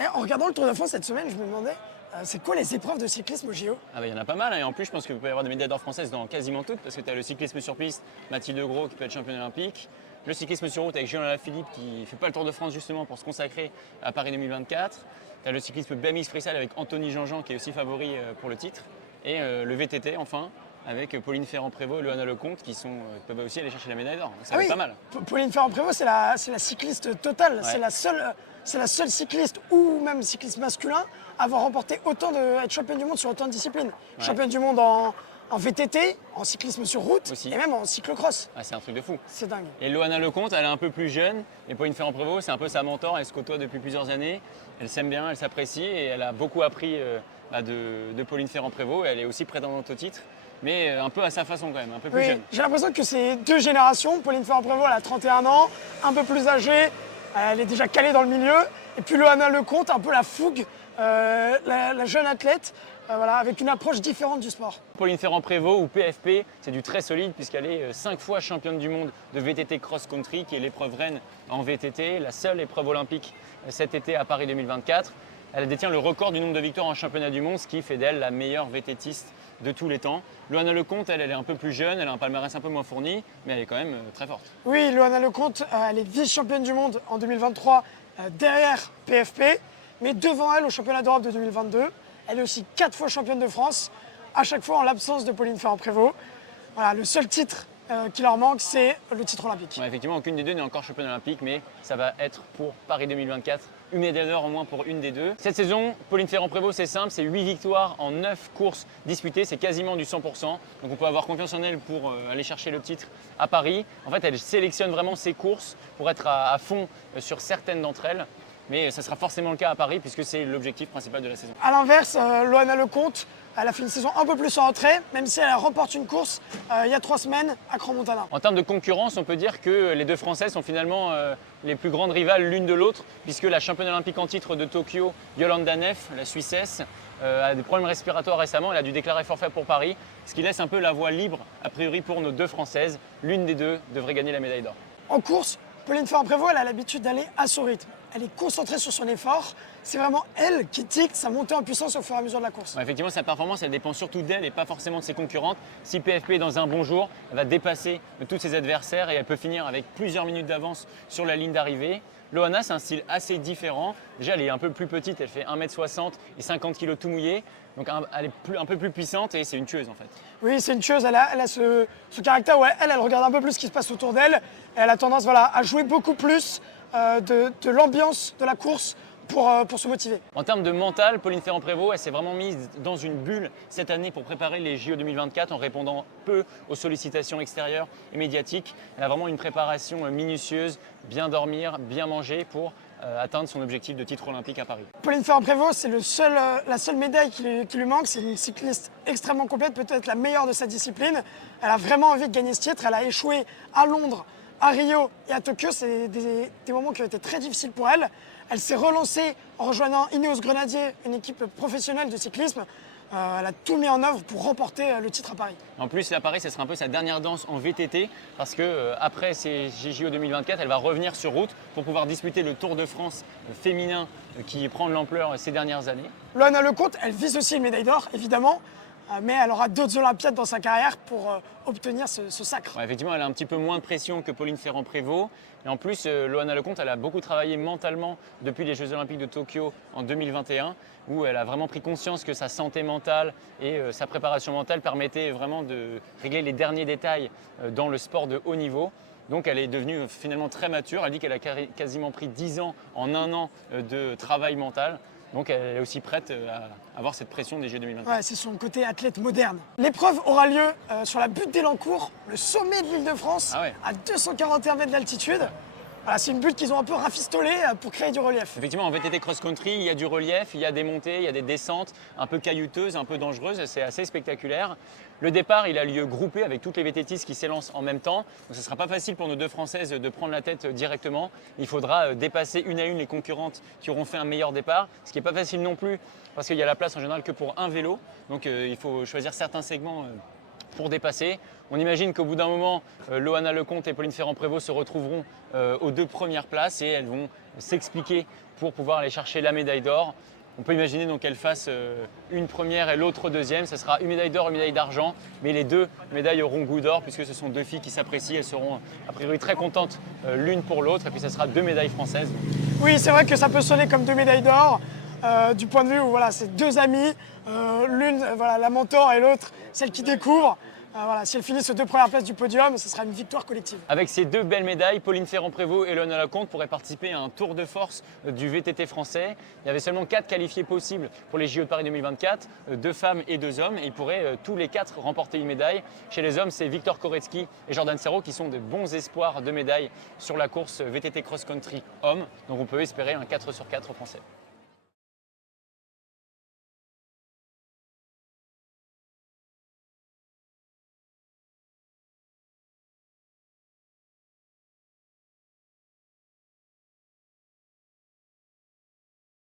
Et en regardant le Tour de France cette semaine, je me demandais, c'est quoi les épreuves de cyclisme au JO? Ah bah, il y en a pas mal, hein. Et en plus je pense qu'il peut y avoir des médailles d'or françaises dans quasiment toutes parce que tu as le cyclisme sur piste, Mathilde Gros qui peut être championne olympique, le cyclisme sur route avec Julien Alaphilippe qui ne fait pas le Tour de France justement pour se consacrer à Paris 2024, tu as le cyclisme BMX Freestyle avec Anthony Jean-Jean qui est aussi favori pour le titre et le VTT enfin avec Pauline Ferrand-Prévot et Loana Lecomte qui peuvent aussi aller chercher la médaille d'or. Ça va être pas mal. Pauline Ferrand-Prévot, c'est la cycliste totale. Ouais. C'est la seule cycliste ou même cycliste masculin à avoir remporté être championne du monde sur autant de disciplines. Ouais. Championne du monde en VTT, en cyclisme sur route Aussi. et même en cyclocross. Ah, c'est un truc de fou. C'est dingue. Et Loana Lecomte, elle est un peu plus jeune. Et Pauline Ferrand-Prévot, c'est un peu sa mentor. Elle se côtoie depuis plusieurs années. Elle s'aime bien, elle s'apprécie. Et elle a beaucoup appris de Pauline Ferrand-Prévôt. Elle est aussi prétendante au titre. Mais un peu à sa façon quand même, un peu plus jeune. J'ai l'impression que c'est deux générations. Pauline Ferrand-Prévot, elle a 31 ans, un peu plus âgée. Elle est déjà calée dans le milieu. Et puis Loana Lecomte, un peu la fougue, la jeune athlète, voilà, avec une approche différente du sport. Pauline Ferrand-Prévot ou PFP, c'est du très solide puisqu'elle est 5 fois championne du monde de VTT cross-country, qui est l'épreuve reine en VTT, la seule épreuve olympique cet été à Paris 2024. Elle détient le record du nombre de victoires en championnat du monde, ce qui fait d'elle la meilleure VTTiste de tous les temps. Loana Lecomte, elle est un peu plus jeune, elle a un palmarès un peu moins fourni, mais elle est quand même très forte. Oui, Loana Lecomte, elle est vice-championne du monde en 2023 derrière PFP, mais devant elle au championnat d'Europe de 2022. Elle est aussi 4 fois championne de France, à chaque fois en l'absence de Pauline Ferrand-Prévot. Voilà, le seul titre qui leur manque, c'est le titre olympique. Ouais, effectivement, aucune des deux n'est encore championne olympique, mais ça va être pour Paris 2024. Une médaille d'or au moins pour une des deux. Cette saison, Pauline Ferrand-Prévot, c'est simple, c'est 8 victoires en 9 courses disputées, c'est quasiment du 100%. Donc on peut avoir confiance en elle pour aller chercher le titre à Paris. En fait, elle sélectionne vraiment ses courses pour être à fond sur certaines d'entre elles. Mais ça sera forcément le cas à Paris puisque c'est l'objectif principal de la saison. A l'inverse, Loana Lecomte, elle a fait une saison un peu plus en retrait, même si elle remporte une course il y a 3 semaines à Crans-Montana. En termes de concurrence, on peut dire que les deux Françaises sont finalement les plus grandes rivales l'une de l'autre, puisque la championne olympique en titre de Tokyo, Yolanda Neff, la Suissesse, a des problèmes respiratoires récemment. Elle a dû déclarer forfait pour Paris, ce qui laisse un peu la voie libre, a priori, pour nos deux Françaises. L'une des deux devrait gagner la médaille d'or. En course, Pauline Ferrand-Prévot, elle a l'habitude d'aller à son rythme. Elle est concentrée sur son effort. C'est vraiment elle qui dicte sa montée en puissance au fur et à mesure de la course. Ouais, effectivement, sa performance, elle dépend surtout d'elle et pas forcément de ses concurrentes. Si PFP est dans un bon jour, elle va dépasser tous ses adversaires et elle peut finir avec plusieurs minutes d'avance sur la ligne d'arrivée. Loana, c'est un style assez différent. Déjà, elle est un peu plus petite, elle fait 1m60 et 50 kg tout mouillé. Donc elle est un peu plus puissante et c'est une tueuse en fait. Oui, c'est une tueuse. Elle a ce caractère où elle regarde un peu plus ce qui se passe autour d'elle. Et elle a tendance à jouer beaucoup plus de l'ambiance de la course pour se motiver. En termes de mental, Pauline Ferrand-Prévot, elle s'est vraiment mise dans une bulle cette année pour préparer les JO 2024 en répondant peu aux sollicitations extérieures et médiatiques. Elle a vraiment une préparation minutieuse, bien dormir, bien manger pour atteindre son objectif de titre olympique à Paris. Pauline Ferrand-Prévot, c'est la seule médaille qui lui manque. C'est une cycliste extrêmement complète, peut-être la meilleure de sa discipline. Elle a vraiment envie de gagner ce titre. Elle a échoué à Londres, à Rio et à Tokyo. C'est des moments qui ont été très difficiles pour elle. Elle s'est relancée en rejoignant Ineos Grenadier, une équipe professionnelle de cyclisme. Elle a tout mis en œuvre pour remporter le titre à Paris. En plus, à Paris, ce sera un peu sa dernière danse en VTT parce que après ces JO 2024, elle va revenir sur route pour pouvoir disputer le Tour de France féminin qui prend de l'ampleur ces dernières années. Loana Lecomte, elle vise aussi une médaille d'or, évidemment, mais elle aura d'autres Olympiades dans sa carrière pour obtenir ce sacre. Ouais, effectivement, elle a un petit peu moins de pression que Pauline Ferrand-Prévot. Et en plus, Loana Lecomte, elle a beaucoup travaillé mentalement depuis les Jeux Olympiques de Tokyo en 2021, où elle a vraiment pris conscience que sa santé mentale et sa préparation mentale permettaient vraiment de régler les derniers détails dans le sport de haut niveau. Donc elle est devenue finalement très mature. Elle dit qu'elle a quasiment pris 10 ans en un an de travail mental. Donc elle est aussi prête à avoir cette pression des Jeux 2024. Ouais, c'est son côté athlète moderne. L'épreuve aura lieu sur la butte d'Élancourt, le sommet de l'Île-de-France, Ah ouais. à 241 mètres d'altitude. Voilà, c'est une butte qu'ils ont un peu rafistolée pour créer du relief. Effectivement, en VTT cross-country, il y a du relief, il y a des montées, il y a des descentes un peu caillouteuses, un peu dangereuses. C'est assez spectaculaire. Le départ, il a lieu groupé avec toutes les VTTistes qui s'élancent en même temps. Donc ce ne sera pas facile pour nos deux Françaises de prendre la tête directement. Il faudra dépasser une à une les concurrentes qui auront fait un meilleur départ. Ce qui n'est pas facile non plus parce qu'il y a la place en général que pour un vélo. Donc il faut choisir certains segments pour dépasser. On imagine qu'au bout d'un moment, Loana Lecomte et Pauline Ferrand-Prévot se retrouveront aux 2 premières places et elles vont s'expliquer pour pouvoir aller chercher la médaille d'or. On peut imaginer donc qu'elles fassent une première et l'autre deuxième. Ce sera une médaille d'or, une médaille d'argent, mais les 2 médailles auront goût d'or puisque ce sont 2 filles qui s'apprécient. Elles seront a priori très contentes l'une pour l'autre et puis ce sera 2 médailles françaises. Oui, c'est vrai que ça peut sonner comme 2 médailles d'or, du point de vue où voilà, c'est 2 amies, l'une voilà, la mentor et l'autre celle qui découvre. Voilà, si elles finissent aux 2 premières places du podium, ce sera une victoire collective. Avec ces 2 belles médailles, Pauline Ferrand-Prévot et Loana Lecomte pourraient participer à un tour de force du VTT français. Il y avait seulement 4 qualifiés possibles pour les JO de Paris 2024, 2 femmes et 2 hommes, et ils pourraient tous les 4 remporter une médaille. Chez les hommes, c'est Victor Koretsky et Jordan Serrault qui sont de bons espoirs de médailles sur la course VTT Cross Country homme. Donc on peut espérer un 4 sur 4 français.